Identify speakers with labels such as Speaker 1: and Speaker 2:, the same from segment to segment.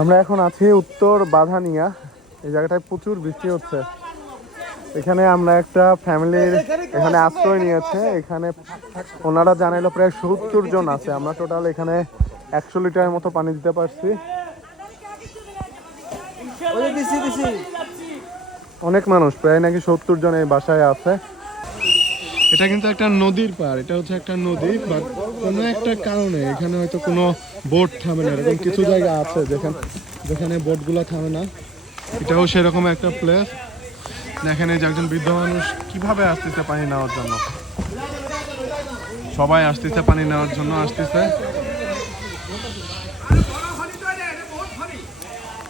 Speaker 1: আমরা এখন আছি উত্তর বাধানিয়া। এই জায়গাটায় প্রচুর বৃষ্টি হচ্ছে। এখানে আমরা একটা ফ্যামিলির এখানে আশ্রয় নিয়েছে। এখানে ওনারা জানাইলো প্রায় সত্তর জন আছে। আমরা টোটাল এখানে একশো লিটারের মতো পানি দিতে পারছি। অনেক মানুষ প্রায় নাকি সত্তর জন এই বাসায় আছে। এটা কিন্তু একটা নদীর পার এটা হচ্ছে একটা নদী বাট কোনো একটা কারণে এখানে হয়তো কোনো বোট থামে না, এরকম কিছু জায়গা আছে যেখানে যেখানে বোটগুলো থামে না। এটাও সেরকম একটা প্লেস এই যে একজন বৃদ্ধ মানুষ কীভাবে আসতেছে পানি নেওয়ার জন্য? সবাই আসতেছে পানি নেওয়ার জন্য আসতেছে।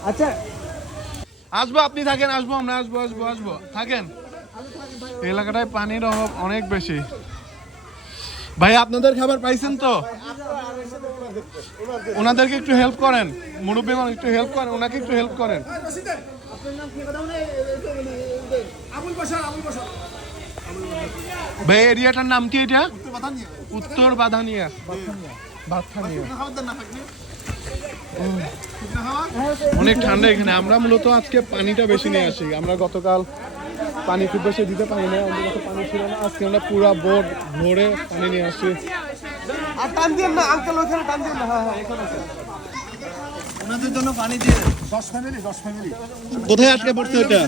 Speaker 2: আচ্ছা।
Speaker 1: আসব, আপনি থাকেন, আসব, আমরা আসব আসব আসব। থাকেন। এলাকাটায় পানির অভাব অনেক বেশি। ভাই, আপনাদের খাবার পাইছেন তো? ওনাদেরকে একটু হেল্প করেন। মুরব্বী মানুষ একটু হেল্প করেন, ওনাকে একটু হেল্প করেন। ভাই এরিয়াটার নাম কি এটা? উত্তর বাধানিয়া। অনেক ঠান্ডা এখানে। আমরা মূলত আজকে পানিটা বেশি নিয়ে আসি। আমরা গতকাল পানি খুব বেশি দিতে পারি না আমাদের কাছে পানি ছিল না। আজকে আমরা পুরো বোট ভরে পানি নিয়ে আসছি।
Speaker 2: আর টান দিয়ে না আঙ্কেল ওখানে টান দিয়ে না হ্যাঁ হ্যাঁ এখানে আছে। ওনাদের জন্য পানি দিয়ে দশ ফ্যামিলি দশ ফ্যামিলি।
Speaker 1: কোথায় আটকে পড়ছে
Speaker 2: আল্লাহ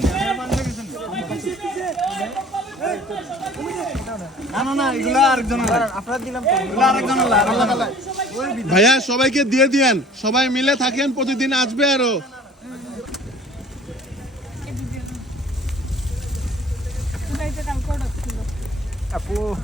Speaker 1: ভাইয়া সবাইকে দিয়ে দিয়েন। সবাই মিলে থাকেন প্রতিদিন আসবে
Speaker 3: আরও।
Speaker 2: aku